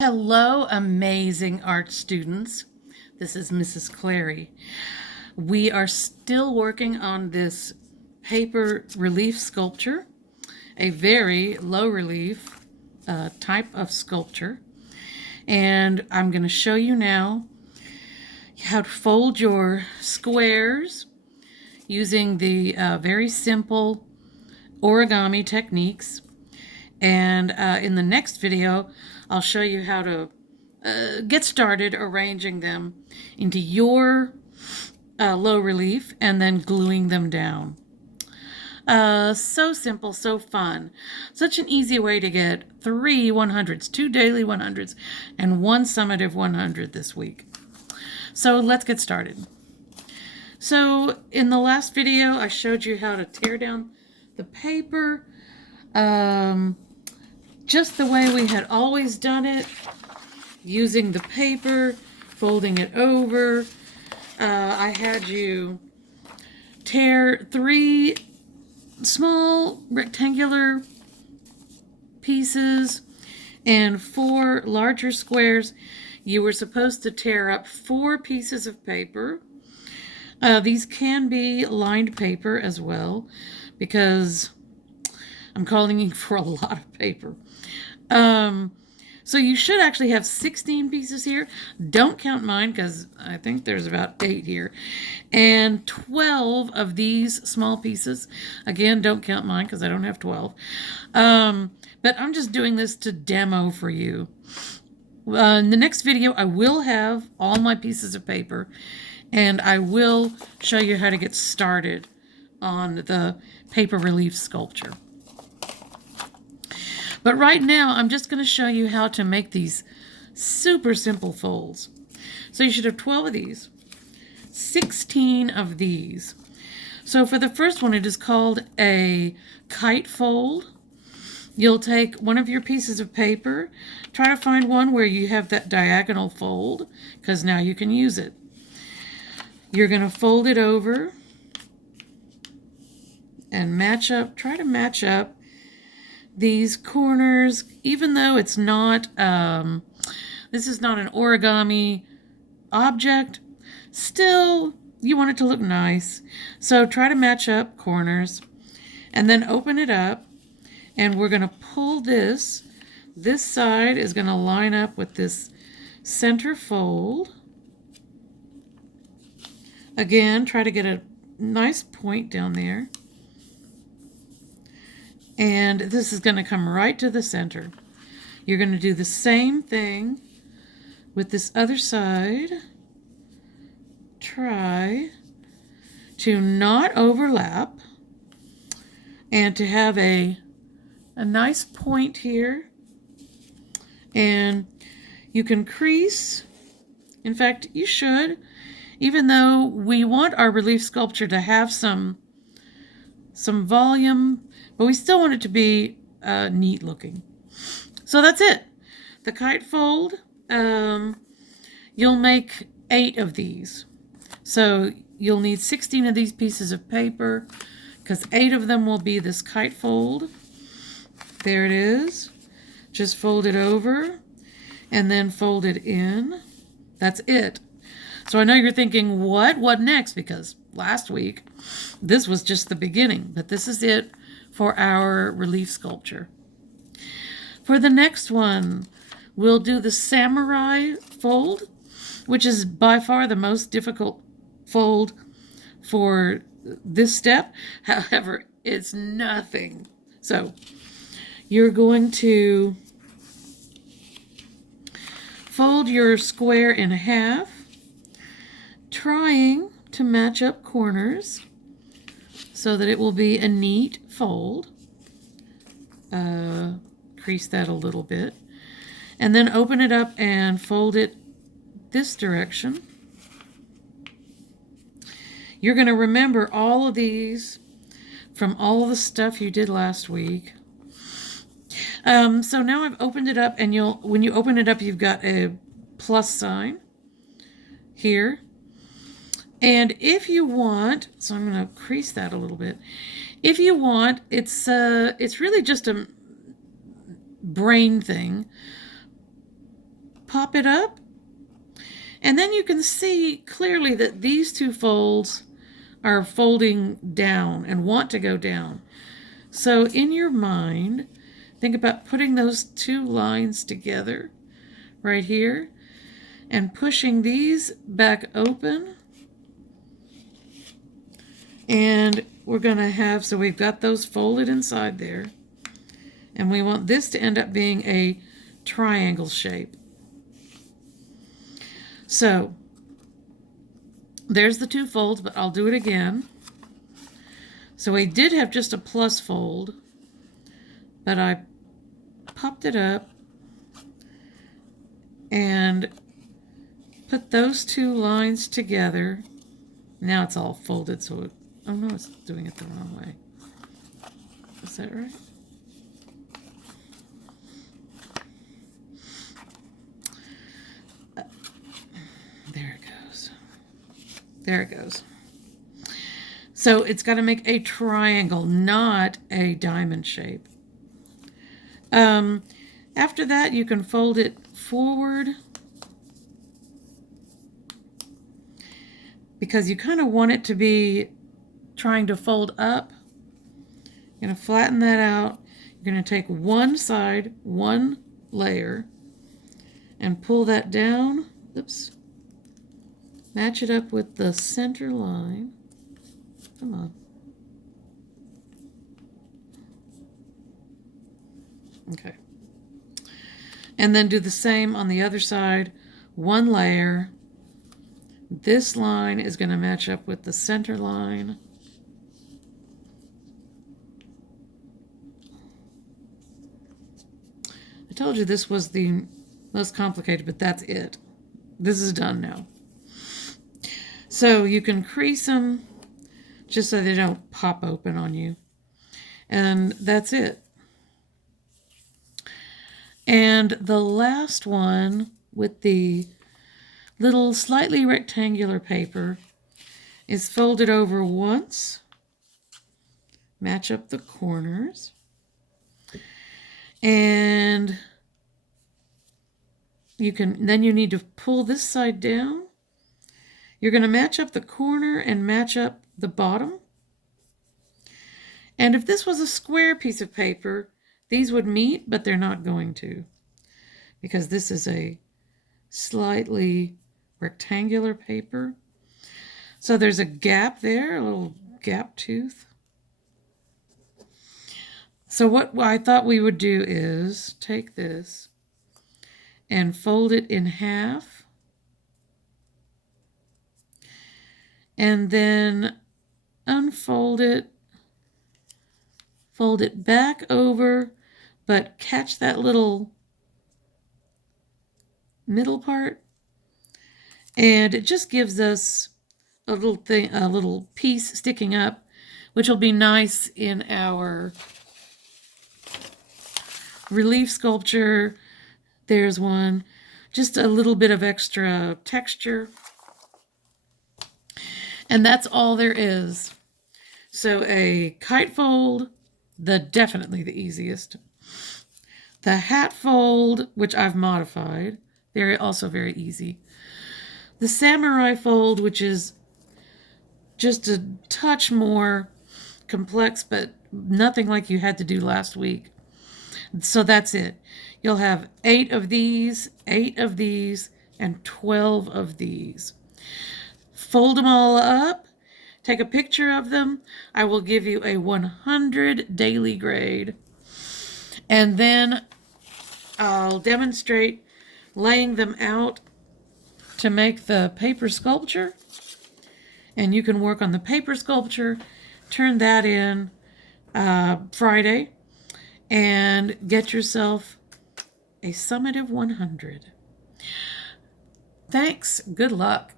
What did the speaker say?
Hello, amazing art students. This is Mrs. Clary. We are still working on this paper relief sculpture, a very low relief type of sculpture. And I'm going to show you now how to fold your squares using the very simple origami techniques. And in the next video, I'll show you how to get started arranging them into your low relief and then gluing them down. So simple, so fun. Such an easy way to get 3 100s, 2 daily 100s, and 1 summative 100 this week. So let's get started. So in the last video, I showed you how to tear down the paper just the way we had always done it, using the paper, folding it over. I had you tear 3 small rectangular pieces and 4 larger squares. You were supposed to tear up 4 pieces of paper. These can be lined paper as well, because I'm calling you for a lot of paper. So you should actually have 16 pieces here. Don't count mine because I think there's about 8 here. And 12 of these small pieces. Again, don't count mine because I don't have 12. But I'm just doing this to demo for you. In the next video, I will have all my pieces of paper, and I will show you how to get started on the paper relief sculpture. But right now, I'm just going to show you how to make these super simple folds. So you should have 12 of these, 16 of these. So for the first one, it is called a kite fold. You'll take one of your pieces of paper, try to find one where you have that diagonal fold, because now you can use it. You're going to fold it over and match up, try to match up these corners, even though it's not, this is not an origami object, still you want it to look nice. So try to match up corners and then open it up, and we're going to pull this. This side is going to line up with this center fold. Again, try to get a nice point down there. And this is going to come right to the center. You're going to do the same thing with this other side. Try to not overlap and to have a nice point here. And you can crease. In fact, you should, even though we want our relief sculpture to have some volume, but we still want it to be neat looking. So that's it. The kite fold, you'll make 8 of these. So you'll need 16 of these pieces of paper, because 8 of them will be this kite fold. There it is. Just fold it over and then fold it in. That's it. So I know you're thinking, what next? Because last week, this was just the beginning, but this is it for our relief sculpture. For the next one, we'll do the samurai fold, which is by far the most difficult fold for this step. However, it's nothing. So you're going to fold your square in half, trying to match up corners so that it will be a neat fold. Crease that a little bit. And then open it up and fold it this direction. You're going to remember all of these from all of the stuff you did last week. So now I've opened it up, and when you open it up, you've got a plus sign here. And if you want, so I'm going to crease that a little bit. If you want, it's really just a brain thing. pop it up, and then you can see clearly that these two folds are folding down and want to go down. So in your mind, think about putting those two lines together right here and pushing these back open. And we're going to have, so we've got those folded inside there. And we want this to end up being a triangle shape. So there's the two folds, but I'll do it again. So we did have just a plus fold, but I popped it up and put those two lines together. Now it's all folded, so it, oh no, it's doing it the wrong way. Is that right? There it goes. There it goes. So it's got to make a triangle, not a diamond shape. After that, you can fold it forward because you kind of want it to be trying to fold up. You're going to flatten that out. You're going to take one side, one layer, and pull that down. Oops. Match it up with the center line. Come on. Okay. And then do the same on the other side. One layer. This line is going to match up with the center line. I told you this was the most complicated, but that's it. This is done now. So you can crease them just so they don't pop open on you. And that's it. And the last one with the little slightly rectangular paper is folded over once. Match up the corners. And then you need to pull this side down. You're going to match up the corner and match up the bottom. And if this was a square piece of paper, these would meet, but they're not going to, because this is a slightly rectangular paper. So there's a gap there, a little gap tooth. So what I thought we would do is take this and fold it in half, and then unfold it, fold it back over, but catch that little middle part, and it just gives us a little thing, a little piece sticking up, which will be nice in our relief sculpture. There's one, just a little bit of extra texture. And that's all there is. So a kite fold, definitely the easiest. The hat fold, which I've modified, also very easy. The samurai fold, which is just a touch more complex, but nothing like you had to do last week. So that's it. You'll have 8 of these, 8 of these, and 12 of these. Fold them all up, take a picture of them. I will give you a 100 daily grade. And then I'll demonstrate laying them out to make the paper sculpture. And you can work on the paper sculpture, turn that in Friday, and get yourself a summative 100. Thanks. Good luck.